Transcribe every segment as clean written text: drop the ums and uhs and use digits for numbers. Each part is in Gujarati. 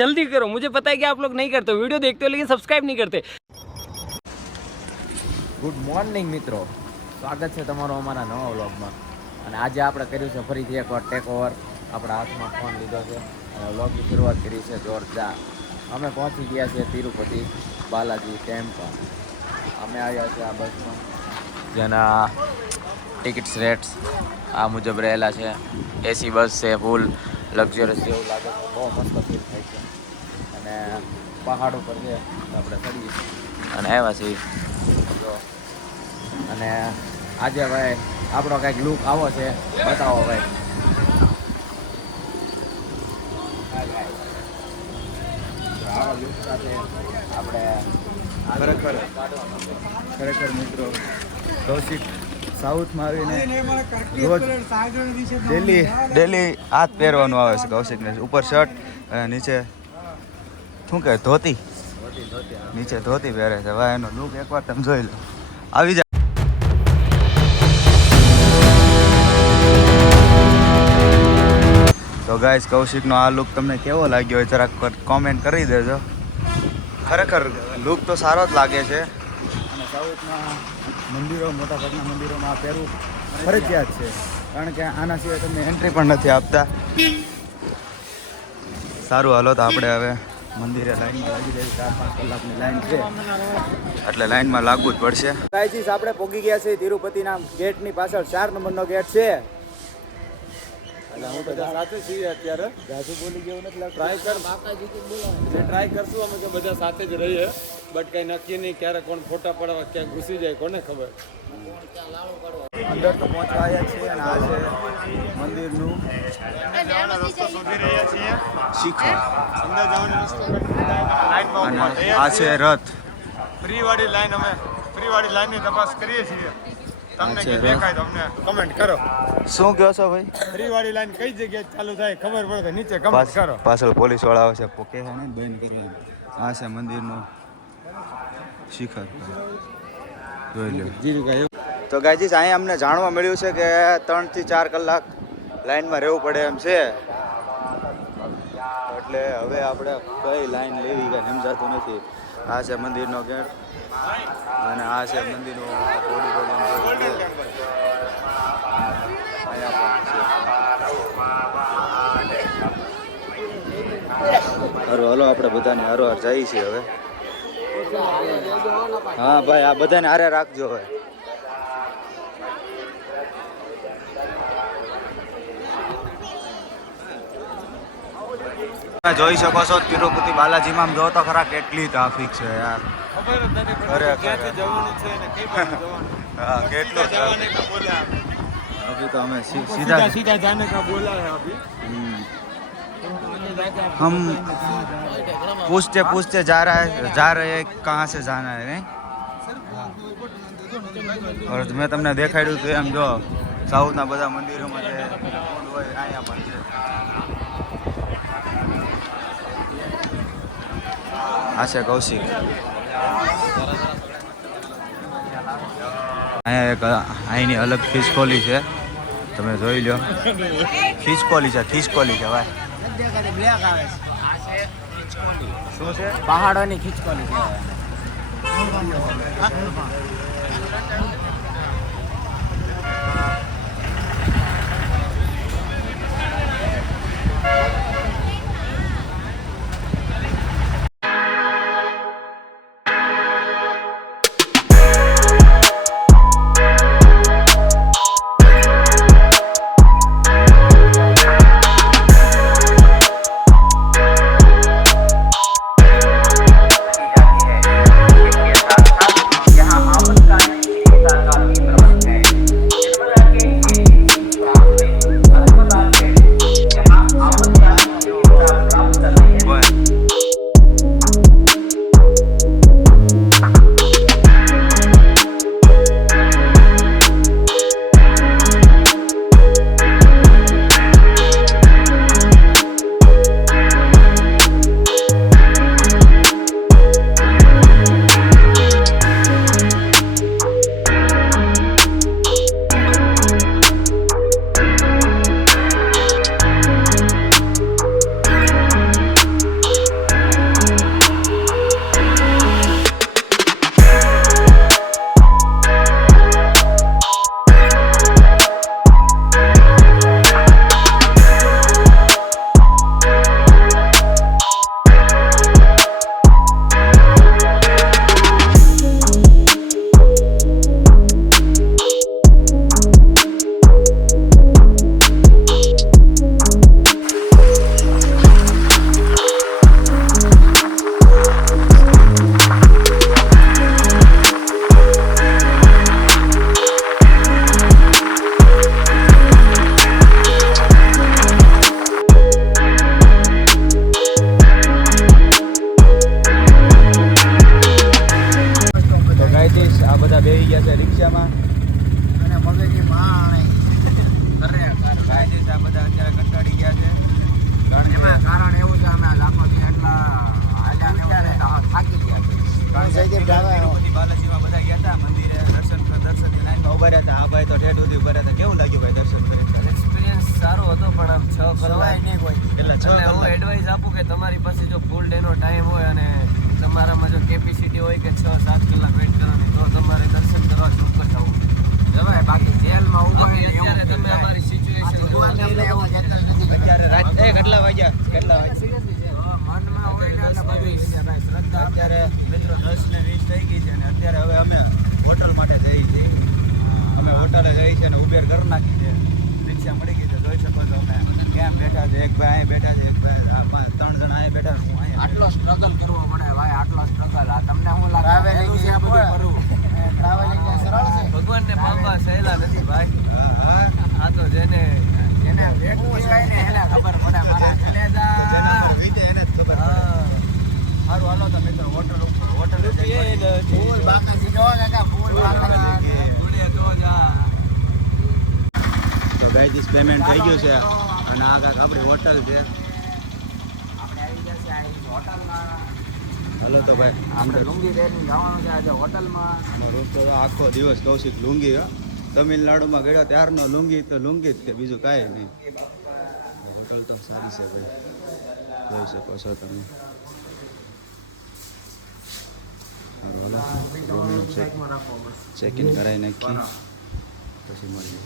जल्दी करो, मुझे पता है कि आप लोग नहीं करते, वीडियो देखते हो लेकिन सब्सक्राइब नहीं करते। ગુડ મોર્નિંગ મિત્રો, સ્વાગત છે તમારું અમારા નવા વ્લોગમાં. અને આજે આપણે કર્યું છે ફરીથી એકવાર ટેક ઓવર. આપણા હાથમાં ફોન લીધો છે અને વ્લોગની શરૂઆત કરી છે જોરદાર. અમે પહોંચી ગયા છીએ તિરુપતિ બાલાજી ટેમ્પલ. અમે આવ્યા છીએ આ બસમાં, જેના ટિકિટ્સ રેટ્સ આ મુજબ રહેલા છે. એસી બસ છે, ફૂલ લક્ઝરિયસ જેવું લાગે છે, બહુ મસ્ત ફીલ થાય છે. અને પહાડ ઉપર છે આપણે ચડીએ અને આવ્યા છીએ. અને આજે ભાઈ આપણો કંઈક લુક આવો છે, બતાવો ભાઈ. આવા લુક સાથે આપણે ખરેખર મિત્રો કૌશિક સાઉથમાં આવીને રોજ ડેલી આ જ પહેરવાનું આવે છે કૌશિકને. ઉપર શર્ટ અને નીચે શું કહે ધોતી, નીચે ધોતી પહેરે છે. ભાઈ એનો લુક એકવાર તમે જોઈ લો. આવી જાય તો ગાઈસ, કૌશિકનો આ લુક તમને કેવો લાગ્યો હોય જરાક કોમેન્ટ કરી દેજો. ખરેખર લુક તો સારો જ લાગે છે. અને સાઉથમાં મંદિરો, મોટાભાગના મંદિરોમાં આ પહેરવું ફરજિયાત છે, કારણ કે આના સિવાય તમને એન્ટ્રી પણ નથી આપતા. સારું, હાલો તો આપણે હવે મંદિરે લાઈનમાં લાગી જાય. 4-5 કલાકની લાઈન છે એટલે લાઈનમાં લાગવું જ પડશે. ગાઈસ, આપણે પહોંચી ગયા છીએ તિરુપતિના ગેટની પાછળ. 4 નંબરનો ગેટ છે. એટલે હું બધા સાથે છીએ અત્યારે. જાજુ બોલી ગયો નથી લાગતું. ટ્રાય કરશું અમે કે બધા સાથે જ રહીએ, બટ કઈ નક્કી નહીં ક્યારે કોણ ફોટા પડવા ક્યાં ઘૂસી જાય કોને ખબર. અંદર તો પહોંચવા આવ્યા છીએ અને આ છે મંદિરનું શિખર. અને આ છે રથ. ફ્રી વાળી લાઈન, અમે ફ્રી વાળી લાઈનની તપાસ કરીએ છીએ. તમને જે દેખાય તો અમને કમેન્ટ કરો. શું કહો છો ભાઈ? ફ્રી વાળી લાઈન કઈ જગ્યાએ ચાલુ થાય ખબર પડે તો નીચે કમેન્ટ કરો. પાછળ પોલીસ વાળા આવે છે, પોકે છે ને બંધ કરવાનું. આ છે મંદિરનું શિખર, જોઈ લો. તો ગાયજીસ, અહીંયા અમને જાણવા મળ્યું છે કે 3 થી 4 કલાક લાઈનમાં રહેવું પડે એમ છે. એટલે હવે આપણે કઈ લાઈન લેવી કઈ સમજાતું નથી. આ છે મંદિરનો ગેટ અને આ છે મંદિરનો હલો, આપણે બધાને હરોહર જઈએ છીએ હવે. હા ભાઈ, આ બધાને હારે રાખજો હવે. જોઈ શકો છો તિરુપતિ બાલાજીમાં આમ જો તો ખરા કેટલી ટ્રાફિક છે યાર. હા, કેટલું ટ્રાફિક. અભી તો અમે સીધા જાને કા બોલા હે અભી. हम पूछते जा रहे हैं कहाँ से जाना है नहीं. और મેં તમને દેખાડ્યું હતું એમ જો સાઉથના બધા મંદિરોમાં જે હોય અહીંયા પણ છે. આ છે કૌશિક. અહીંયા એક અહીંની અલગ ખીચકોલી છે, તમે જોઈ લો. ખીચકોલી છે ભાઈ. શું છે? પહાડોની ખીચકોલી છે. તિરુપતિ બાલાજીમાં બધા ગયા હતા મંદિરે દર્શનની લાઈનમાં ઉભા રહ્યા હતા. આ ભાઈ તો ઠેઠ સુધી ઉભા રહ્યા હતા. કેવું લાગ્યું ભાઈ દર્શન કરીને? એક્સપિરિયન્સ સારો હતો પણ આમ 6 કલાક નહીં કોઈ એટલે 6 એટલે હું એડવાઇસ આપું કે તમારી પાસે જો ફૂલ ડે નો ટાઈમ હોય અને તમારામાં જો કેપેસિટી હોય કે 6-7 કલાક વેઇટ કરવાની તો તમારે દર્શન કરવા ચોક્કસ આવવું જવાય. બાકી જેલમાં ઉભા અત્યારે તમે અમારી સિચ્યુએશન અત્યારે રાત કેટલા વાગ્યા મનમાં હોય ને એટલે બધું શ્રદ્ધા અત્યારે મિત્રો 10:20 થઈ ગઈ છે અને અત્યારે હવે અમે હોટલ માટે જઈએ છીએ. અમે હોટલે જઈએ છીએ અને ઉબેર કરી નાખી છે. રિક્ષા મળી ગઈ છે. જોઈ શકો છો અમે કેમ બેઠા છે. એક ભાઈ અહીં બેઠા છે, એક ભાઈ 3 જણા અહીં બેઠા હું અહીંયા. આટલો સ્ટ્રગલ કરવો પડે ભાઈ, આટલો સ્ટ્રગલ. આ તમને શું લાગે ટ્રાવેલિંગ છે બધું કરવું? ટ્રાવેલિંગ સરળ છે? ભગવાનને પામવા સહેલા નથી ભાઈ. હા આ તો જેને વેઠવું છે ને એને ખબર પડે. મારા કલેજા એને જ ખબર. સારું હાલો તો મિત્રો હોટલ ફૂલ બાકાજી જો કાકા ફૂલ બાકાજી તો ગાઈસ પેમેન્ટ થઈ ગયું છે અને આ કાંક આપણી હોટલ છે. આપણે આવી ગયા છે આ હોટલમાં. હાલો તો ભાઈ આપણે લુંગી પહેરીને જવાનું છે આજે હોટલમાં. રોજ તો આખો દિવસ કૌશિક લુંગી તમિલનાડુમાં ગયો ત્યારનો લુંગી તો લુંગી જ તે બીજું કાંઈ નહીં. હોટલ તો સારી છે ભાઈ, જોઈ શકો છો તમે. ચેક ઇન કરાવી નાખી પછી મળીએ.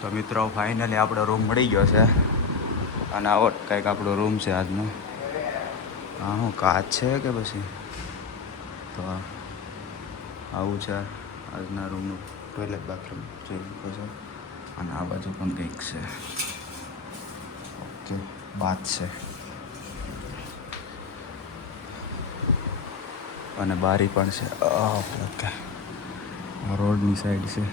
તો મિત્રો ફાઇનલી આપણો રૂમ મળી ગયો છે અને આવો કંઈક આપણો રૂમ છે આજનો. હા હું કાચ છે કે પછી તો આવું છે આજના રૂમનું ટોયલેટ બાથરૂમ જોઈ શકો છો. અને આ બાજુ પણ કંઈક છે. ઓકે બાથ છે અને બારી પણ છે. ઓકે ઓકે રોડની સાઈડ છે.